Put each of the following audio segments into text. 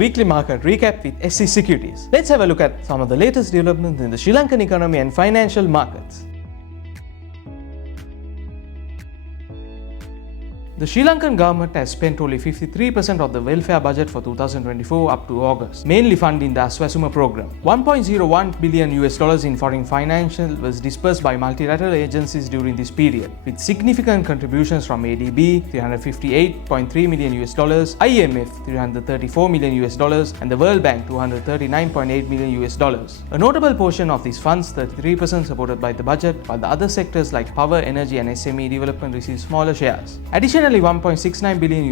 weekly market recap with SC Securities. Let's have a look at some of the latest developments in the Sri Lankan economy and financial markets. The Sri Lankan government has spent only 53% of the welfare budget for 2024 up to August, mainly funding the Aswasuma program. $1.01 billion in foreign financial was disbursed by multilateral agencies during this period, with significant contributions from ADB $358.3 million, IMF $334 million, and the World Bank $239.8 million. A notable portion of these funds, 33%, supported by the budget, while the other sectors like power, energy, and SME development received smaller shares. Additionally, $1.69 billion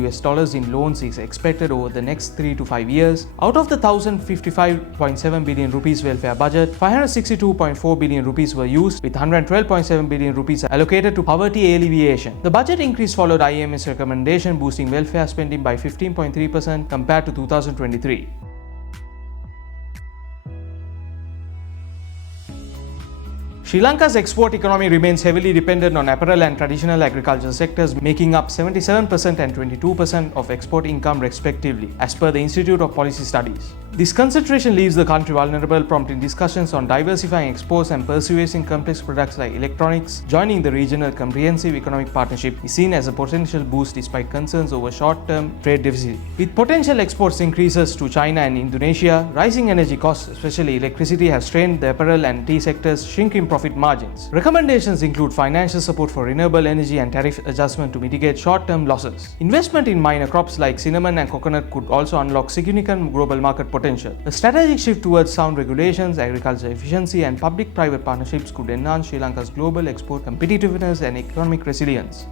in loans is expected over the next 3 to 5 years. Out of the 1,055.7 billion rupees welfare budget, 562.4 billion rupees were used, with 112.7 billion rupees allocated to poverty alleviation. The budget increase followed IMF's recommendation, boosting welfare spending by 15.3% compared to 2023. Sri Lanka's export economy remains heavily dependent on apparel and traditional agriculture sectors, making up 77% and 22% of export income respectively, as per the Institute of Policy Studies. This concentration leaves the country vulnerable, prompting discussions on diversifying exports and pursuing complex products like electronics. Joining the regional comprehensive economic partnership is seen as a potential boost despite concerns over short-term trade deficit. With potential exports increases to China and Indonesia, rising energy costs, especially electricity, have strained the apparel and tea sectors, shrinking profit margins. Recommendations include financial support for renewable energy and tariff adjustment to mitigate short-term losses. Investment in minor crops like cinnamon and coconut could also unlock significant global market potential. A strategic shift towards sound regulations, agriculture efficiency, and public-private partnerships could enhance Sri Lanka's global export competitiveness and economic resilience.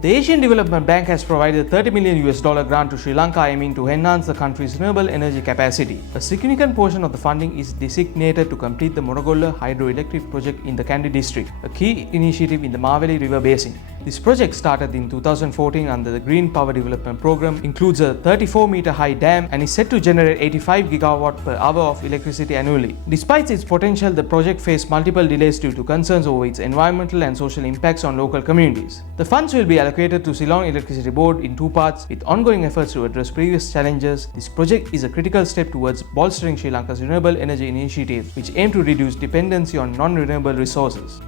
The Asian Development Bank has provided a $30 million grant to Sri Lanka, aiming to enhance the country's renewable energy capacity. A significant portion of the funding is designated to complete the Morogolla hydroelectric project in the Kandy district, a key initiative in the Maweli River Basin. This project, started in 2014 under the Green Power Development Program, includes a 34-meter high dam and is set to generate 85 gigawatt per hour of electricity annually. Despite its potential, the project faced multiple delays due to concerns over its environmental and social impacts on local communities. The funds will be allocated to Ceylon Electricity Board in two parts, with ongoing efforts to address previous challenges. This project is a critical step towards bolstering Sri Lanka's renewable energy initiatives, which aim to reduce dependency on non-renewable resources.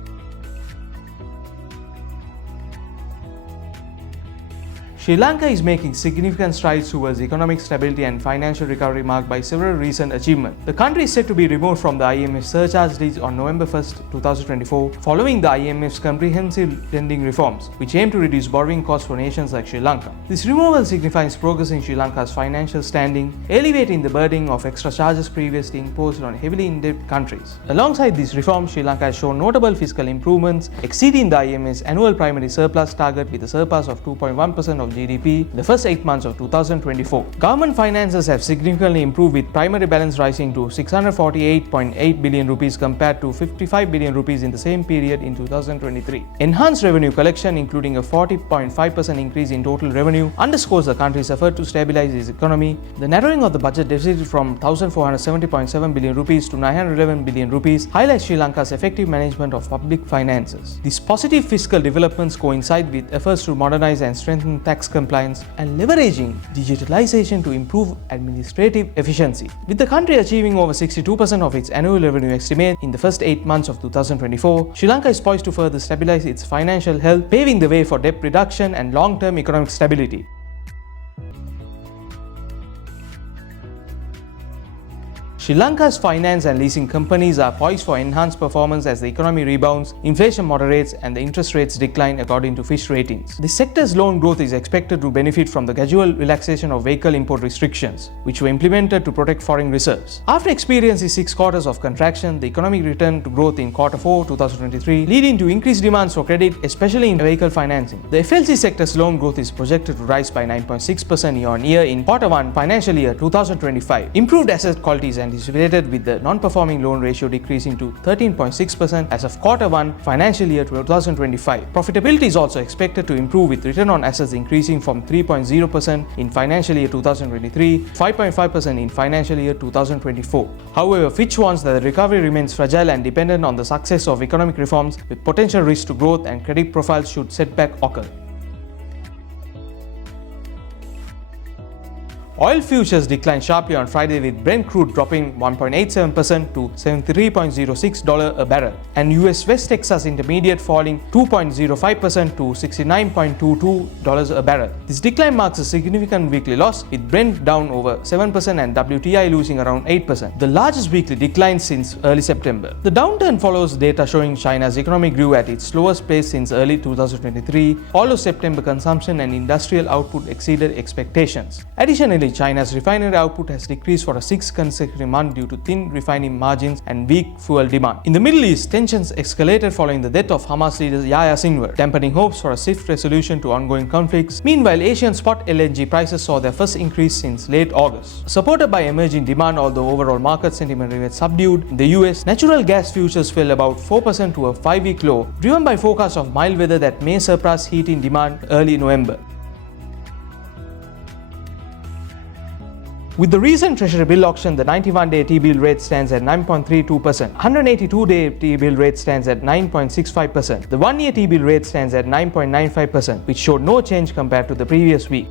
Sri Lanka is making significant strides towards economic stability and financial recovery, marked by several recent achievements. The country is set to be removed from the IMF surcharge list on November 1, 2024, following the IMF's comprehensive lending reforms, which aim to reduce borrowing costs for nations like Sri Lanka. This removal signifies progress in Sri Lanka's financial standing, alleviating the burden of extra charges previously imposed on heavily indebted countries. Alongside these reforms, Sri Lanka has shown notable fiscal improvements, exceeding the IMF's annual primary surplus target with a surplus of 2.1% of GDP in the first 8 months of 2024. Government finances have significantly improved, with primary balance rising to 648.8 billion rupees compared to 55 billion rupees in the same period in 2023. Enhanced revenue collection, including a 40.5% increase in total revenue, underscores the country's effort to stabilize its economy. The narrowing of the budget deficit from 1,470.7 billion rupees to 911 billion rupees highlights Sri Lanka's effective management of public finances. These positive fiscal developments coincide with efforts to modernize and strengthen tax compliance and leveraging digitalization to improve administrative efficiency. With the country achieving over 62% of its annual revenue estimate in the first 8 months of 2024, Sri Lanka is poised to further stabilize its financial health, paving the way for debt reduction and long-term economic stability. Sri Lanka's finance and leasing companies are poised for enhanced performance as the economy rebounds, inflation moderates, and the interest rates decline, according to Fitch Ratings. The sector's loan growth is expected to benefit from the gradual relaxation of vehicle import restrictions, which were implemented to protect foreign reserves. After experiencing 6 quarters of contraction, the economy returned to growth in Q4 2023, leading to increased demands for credit, especially in vehicle financing. The FLC sector's loan growth is projected to rise by 9.6% year-on-year in Q1 financial year 2025. Improved asset quality is anticipated, with the non-performing loan ratio decreasing to 13.6% as of Q1 financial year 2025. Profitability is also expected to improve, with return on assets increasing from 3.0% in financial year 2023 to 5.5% in financial year 2024. However, Fitch warns that the recovery remains fragile and dependent on the success of economic reforms, with potential risks to growth and credit profiles should setback occur. Oil futures declined sharply on Friday, with Brent crude dropping 1.87% to $73.06 a barrel, and US West Texas Intermediate falling 2.05% to $69.22 a barrel. This decline marks a significant weekly loss, with Brent down over 7% and WTI losing around 8%, the largest weekly decline since early September. The downturn follows data showing China's economy grew at its slowest pace since early 2023, although September consumption and industrial output exceeded expectations. Additionally, China's refinery output has decreased for a sixth consecutive month due to thin refining margins and weak fuel demand. In the Middle East, tensions escalated following the death of Hamas leader Yahya Sinwar, dampening hopes for a swift resolution to ongoing conflicts. Meanwhile, Asian spot LNG prices saw their first increase since late August. Supported by emerging demand, although overall market sentiment remained subdued, in the US, natural gas futures fell about 4% to a 5-week low, driven by forecasts of mild weather that may surpass heating demand early November. With the recent Treasury-bill auction, the 91-day T-bill rate stands at 9.32%. 182-day T-bill rate stands at 9.65%. The 1-year T-bill rate stands at 9.95%, which showed no change compared to the previous week.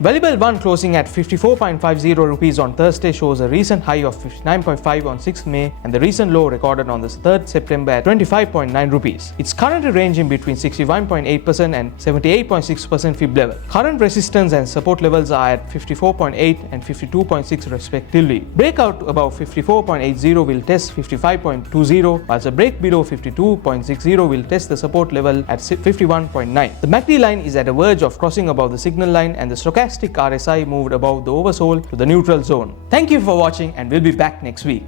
Valuable 1 closing at 54.50 rupees on Thursday shows a recent high of 59.5 on 6th May and the recent low recorded on the 3rd September at 25.9 rupees. It's currently ranging between 61.8% and 78.6% fib level. Current resistance and support levels are at 54.8 and 52.6 respectively. Breakout above 54.80 will test 55.20, whilst a break below 52.60 will test the support level at 51.9. The MACD line is at a verge of crossing above the signal line, and the stochastic RSI moved above the oversold to the neutral zone. Thank you for watching, and we'll be back next week.